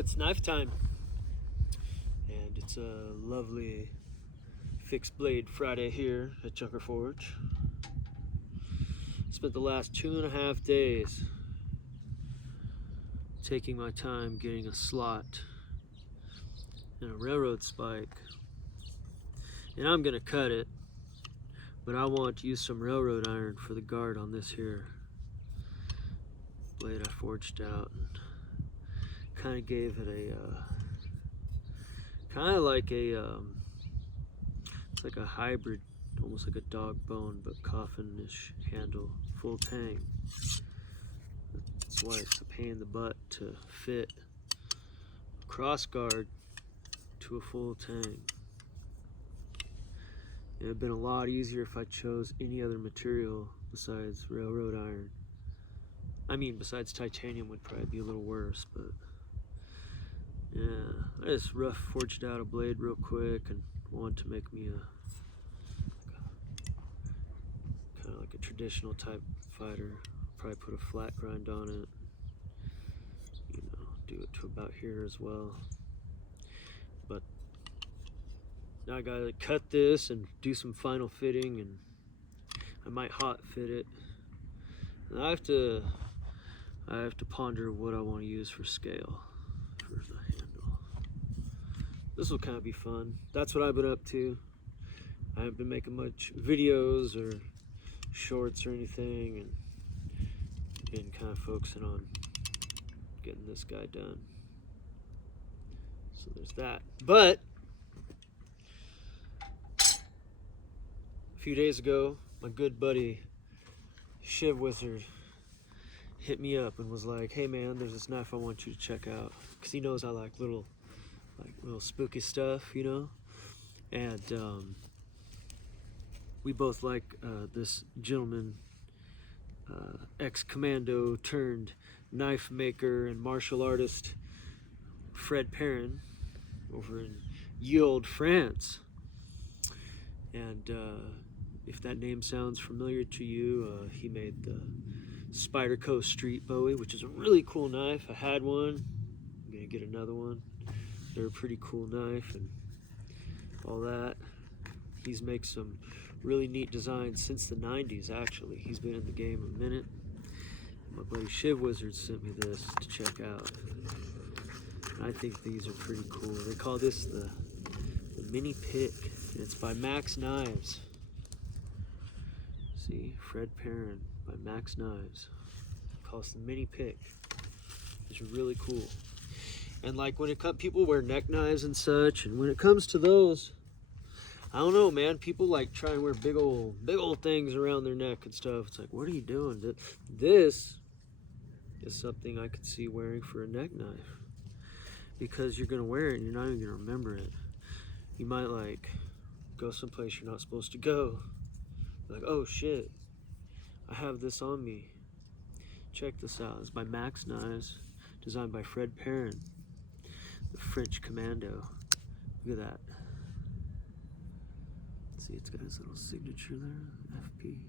It's knife time, and it's a lovely fixed blade Friday here at Junker Forge. Spent the last 2.5 days taking my time getting a slot and a railroad spike, and I'm gonna cut it, but I want to use some railroad iron for the guard on this here blade I forged out, and kind of gave it a kind of like a it's like a hybrid, almost like a dog bone but coffin-ish handle, full tang. That's why it's a pain in the butt to fit a cross guard to a full tang. It would have been a lot easier if I chose any other material besides railroad iron. I mean, besides titanium would probably be a little worse, but yeah, I just rough forged out a blade real quick and wanted to make me a kind of like a traditional type fighter. Probably put a flat grind on it, you know, do it to about here as well. But now I gotta cut this and do some final fitting, and I might hot fit it. And I have to ponder what I want to use for scale for the handle. This will kind of be fun. That's what I've been up to. I haven't been making much videos or shorts or anything, and been kind of focusing on getting this guy done. So there's that. But a few days ago, my good buddy Shiv Wizard hit me up and was like, "Hey man, there's this knife I want you to check out," because he knows I like little spooky stuff, you know. And we both like this gentleman, ex-commando turned knife maker and martial artist, Perrin, over in ye olde France. And if that name sounds familiar to you, he made the Spider Coast Street Bowie, which is a really cool knife. I had one. I'm gonna get another one. They're a pretty cool knife and all that. He's made some really neat designs since the 90s, actually. He's been in the game a minute. My buddy Shiv Wizard sent me this to check out. And I think these are pretty cool. They call this the Mini Pick. And it's by Max Knives. See, Perrin by Max Knives. Calls the Mini Pick. It's really cool. And like when it comes, people wear neck knives and such, and when it comes to those, I don't know, man. People like try and wear big old things around their neck and stuff. It's like, what are you doing? This is something I could see wearing for a neck knife, because you're gonna wear it and you're not even gonna remember it. You might like go someplace you're not supposed to go. Like, oh shit, I have this on me. Check this out. It's by Max Knives, designed by Perrin, the French commando. Look at that. See, it's got his little signature there, FP.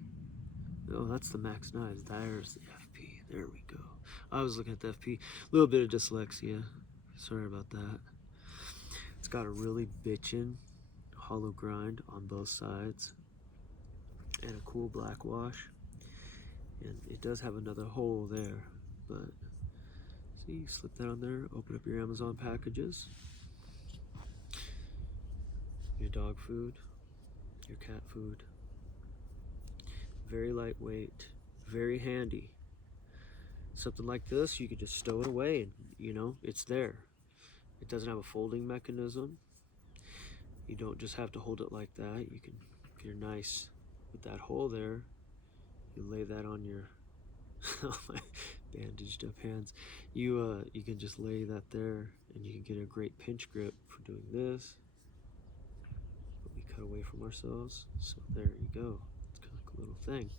Oh, that's the Max Knives. There's the FP. There we go. I was looking at the FP. A little bit of dyslexia. Sorry about that. It's got a really bitchin' hollow grind on both sides and a cool black wash. And it does have another hole there, but see, slip that on there, open up your Amazon packages, your dog food, your cat food. Very lightweight, very handy. Something like this, you could just stow it away and, you know, it's there. It doesn't have a folding mechanism. You don't just have to hold it like that. You can, if you're nice with that hole there, you lay that on your my bandaged up hands. You can just lay that there, and you can get a great pinch grip for doing this. But we cut away from ourselves, so there you go. It's kind of like a little thing,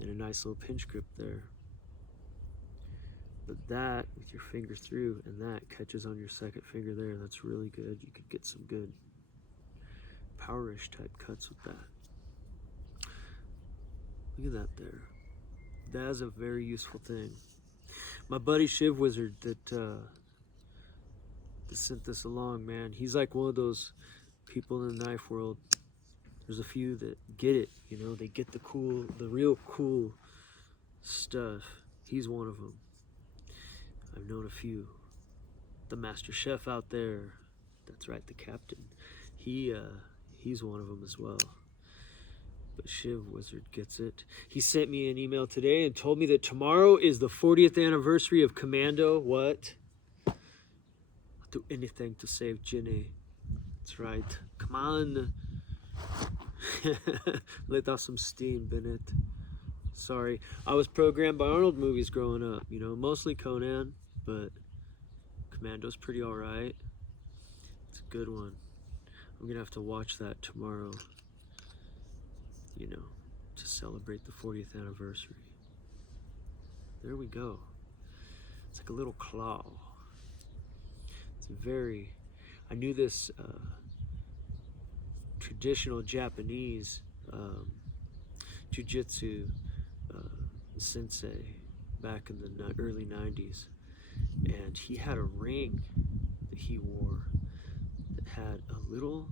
and a nice little pinch grip there. But that, with your finger through, and that catches on your second finger there, that's really good. You could get some good powerish type cuts with that. Look at that there. That is a very useful thing. My buddy Shiv Wizard that that sent this along, man. He's like one of those people in the knife world. There's a few that get it, you know, they get the real cool stuff. He's one of them. I've known a few. The master chef out there, that's right, the captain. He's one of them as well. But Shiv Wizard gets it. He sent me an email today and told me that tomorrow is the 40th anniversary of Commando. What? I'll do anything to save Ginny. That's right. Come on. Let off some steam, Bennett. Sorry. I was programmed by Arnold movies growing up. You know, mostly Conan, but Commando's pretty alright. It's a good one. I'm gonna have to watch that tomorrow, you know, to celebrate the 40th anniversary. There we go. It's like a little claw. It's very, I knew this traditional Japanese jiu-jitsu sensei back in the early 90s, and he had a ring that he wore that had a little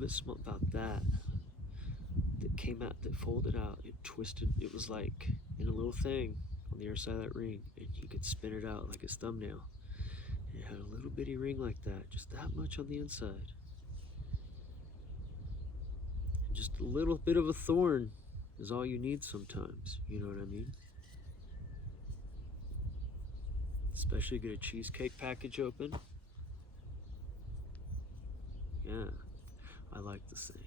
bit small, about that came out, that folded out, it twisted, it was like in a little thing on the other side of that ring, and he could spin it out like his thumbnail. And it had a little bitty ring like that, just that much on the inside. And just a little bit of a thorn is all you need sometimes, you know what I mean? Especially get a cheesecake package open. Yeah, I like this thing.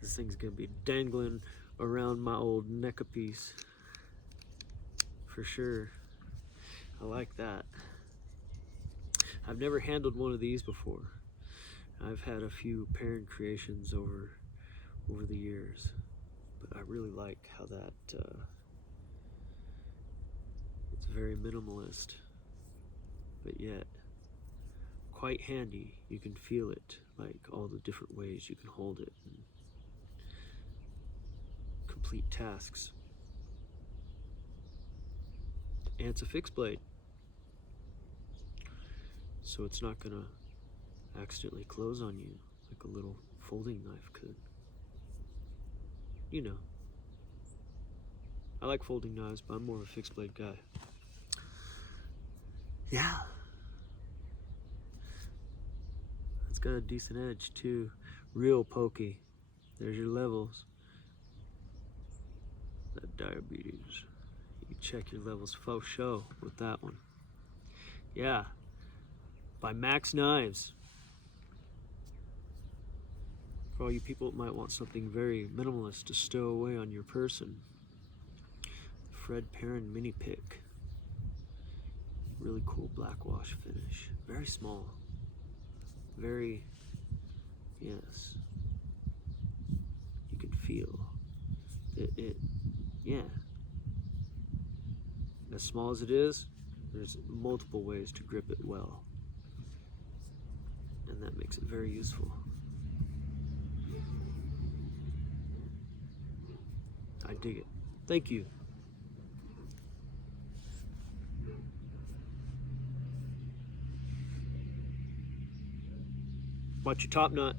This thing's gonna be dangling around my old neck a piece. For sure. I like that. I've never handled one of these before. I've had a few Perrin creations over the years, but I really like how that it's very minimalist, but yet quite handy. You can feel it, like all the different ways you can hold it and complete tasks. And it's a fixed blade, so it's not gonna accidentally close on you like a little folding knife could. You know, I like folding knives, but I'm more of a fixed blade guy. Yeah. It's got a decent edge too. Real pokey. There's your levels. That diabetes. You check your levels faux show with that one. Yeah. By Max Knives. For all you people that might want something very minimalist to stow away on your person. Fred Perrin mini pick. Really cool black wash finish. Very small. Very, yes. You can feel it, yeah. As small as it is, there's multiple ways to grip it well. And that makes it very useful. I dig it. Thank you. Watch your top knot.